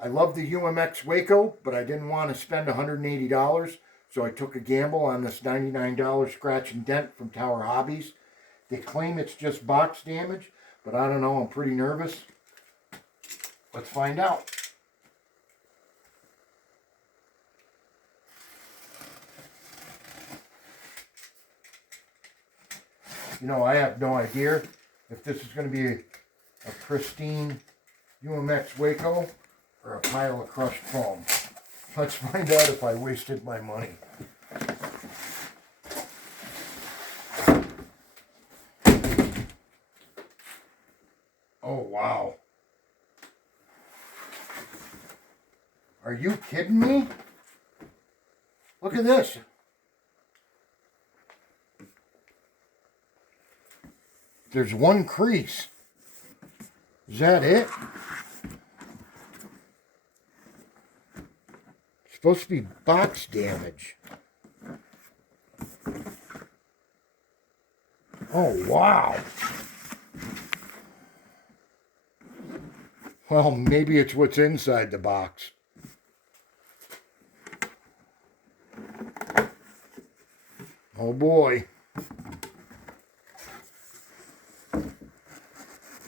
I love the UMX Waco, but I didn't want to spend $180, so I took a gamble on this $99 scratch and dent from Tower Hobbies. They claim it's just box damage, but I don't know, I'm pretty nervous. Let's find out. You know, I have no idea if this is going to be a pristine UMX Waco or a pile of crushed foam. Let's find out if I wasted my money. Oh, wow. Are you kidding me? Look at this. There's one crease. Is that it? It's supposed to be box damage. Oh, wow. Well, maybe it's what's inside the box. Oh, boy.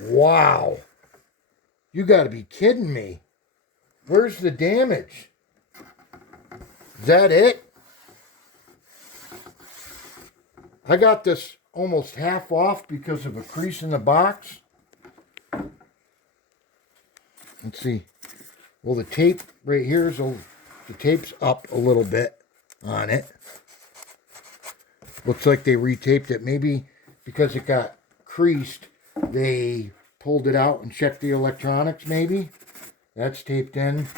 Wow. You got to be kidding me. Where's the damage? Is that it? I got this almost half off because of a crease in the box. Let's see. Well, the tape right here is the tape's up a little bit on it. Looks like they retaped it. Maybe because it got creased, they pulled it out and checked the electronics, maybe. That's taped in.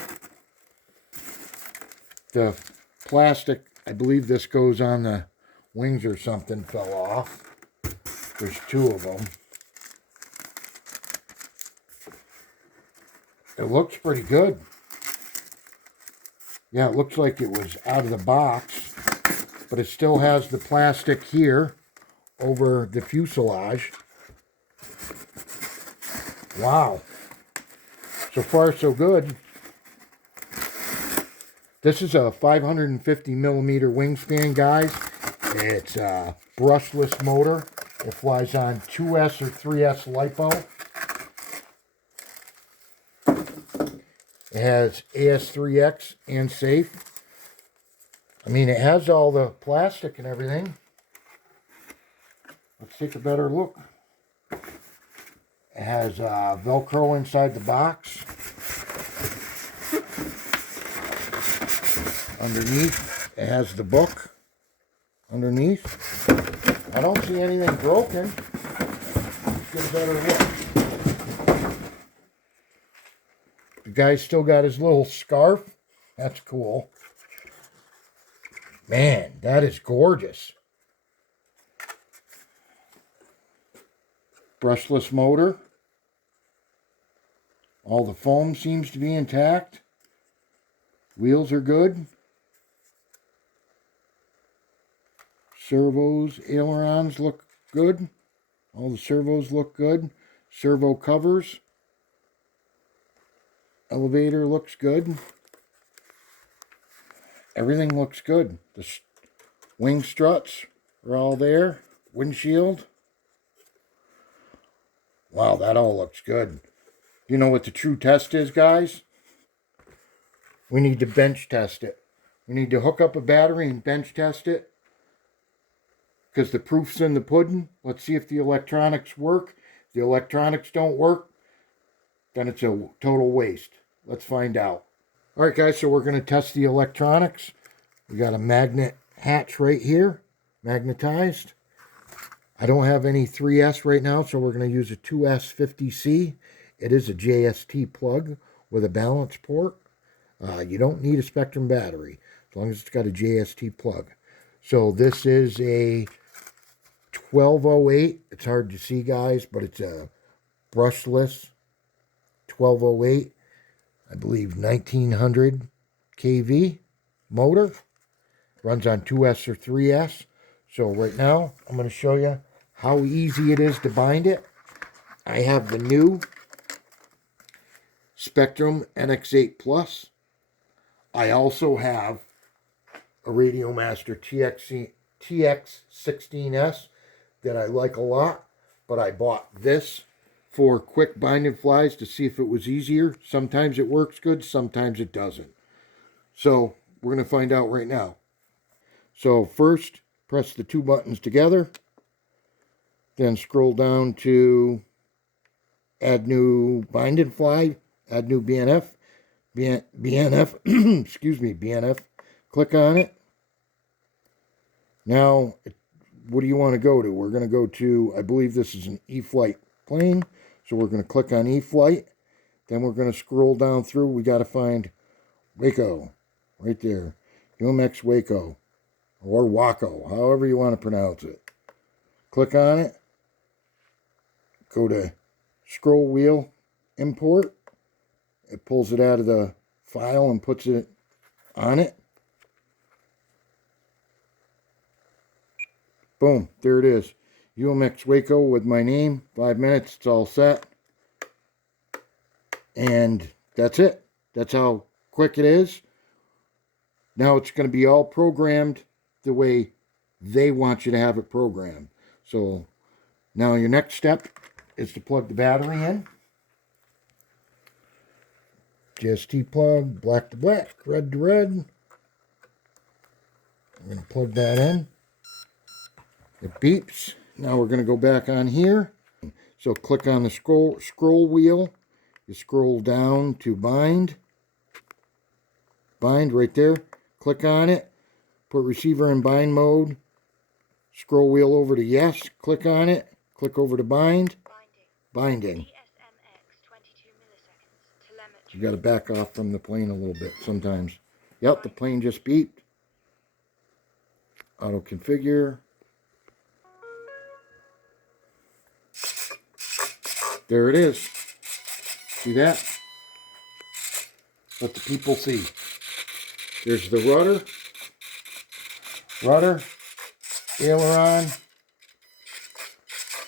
The plastic, I believe this goes on the wings or something, fell off. There's two of them. It looks pretty good. Yeah, it looks like it was out of the box, but it still has the plastic here over the fuselage. Wow. So far, so good. This is a 550 millimeter wingspan, guys. It's a brushless motor. It flies on 2S or 3S LiPo. It has AS3X and safe. I mean, it has all the plastic and everything. Let's take a better look. It has Velcro inside the box. Underneath, it has the book. Underneath. I don't see anything broken. Let's get a better look. The guy's still got his little scarf. That's cool. Man, that is gorgeous. Brushless motor. All the foam seems to be intact. Wheels are good. Servos, ailerons look good. All the servos look good. Servo covers. Elevator looks good. Everything looks good. The wing struts are all there. Windshield. Wow, that all looks good. You know what the true test is, guys? We need to bench test it. We need to hook up a battery and bench test it. Because the proof's in the pudding. Let's see if the electronics work. If the electronics don't work, then it's a total waste. Let's find out. All right, guys, so we're going to test the electronics. We got a magnet hatch right here, magnetized. I don't have any 3S right now, so we're going to use a 2S50C. It is a JST plug with a balance port. You don't need a Spektrum battery, as long as it's got a JST plug. So this is a 1208. It's hard to see, guys, but it's a brushless 1208. I believe 1900 kV motor. Runs on 2S or 3S. So right now, I'm going to show you how easy it is to bind it. I have the new Spektrum NX8 Plus. I also have a Radiomaster TX16S that I like a lot, but I bought this for quick binding flies to see if it was easier. Sometimes it works good, sometimes it doesn't. So we're going to find out right now. So first, press the two buttons together, then scroll down to add new binding fly, add new BNF, BNF, excuse me, BNF. Click on it. Now, what do you want to go to? We're going to go to, I believe this is an E-Flight plane. So we're going to click on E-Flight. Then we're going to scroll down through. We got to find Waco, right there. UMX Waco, or Waco, however you want to pronounce it. Click on it. Go to scroll wheel, import. It pulls it out of the file and puts it on it. Boom, there it is. UMX Waco with my name. 5 minutes, it's all set. And that's it. That's how quick it is. Now it's going to be all programmed the way they want you to have it programmed. So now your next step is to plug the battery in. JST plug, black to black, red to red. I'm going to plug that in. It beeps. Now we're going to go back on here. So click on the scroll wheel. You scroll down to bind. Bind right there. Click on it. Put receiver in bind mode. Scroll wheel over to yes. Click on it. Click over to bind. Binding. You got to back off from the plane a little bit sometimes. Yep, the plane just beeped. Auto configure. There it is. See that? Let the people see. There's the rudder, aileron,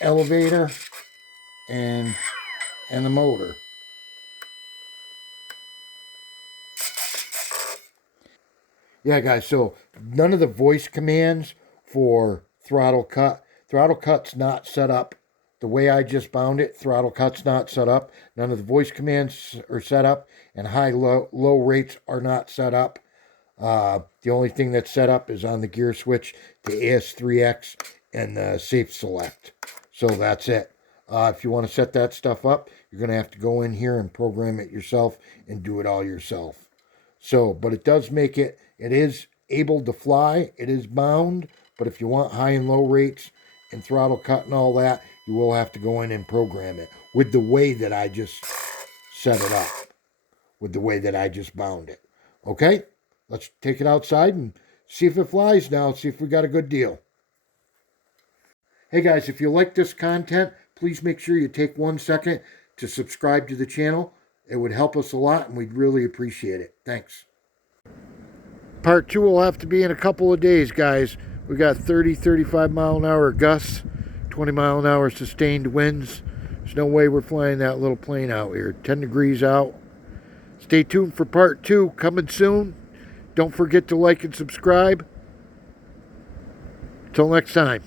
elevator, and the motor. Yeah, guys, so none of the voice commands for throttle cut. Throttle cut's not set up the way I just bound it. Throttle cut's not set up. None of the voice commands are set up, and low rates are not set up. The only thing that's set up is on the gear switch, the AS3X, and the safe select. So that's it. If you want to set that stuff up, you're going to have to go in here and program it yourself and do it all yourself. So, but it does make it, it is able to fly, it is bound, but if you want high and low rates and throttle cut and all that, you will have to go in and program it with the way that I just set it up, with the way that I just bound it. Okay, let's take it outside and see if it flies now, see if we got a good deal. Hey guys, if you like this content, please make sure you take 1 second to subscribe to the channel. It would help us a lot, and we'd really appreciate it. Thanks. Part 2 will have to be in a couple of days, guys. We got 30, 35 mile an hour gusts, 20 mile an hour sustained winds. There's no way we're flying that little plane out here. 10 degrees out. Stay tuned for part 2, coming soon. Don't forget to like and subscribe. Till next time.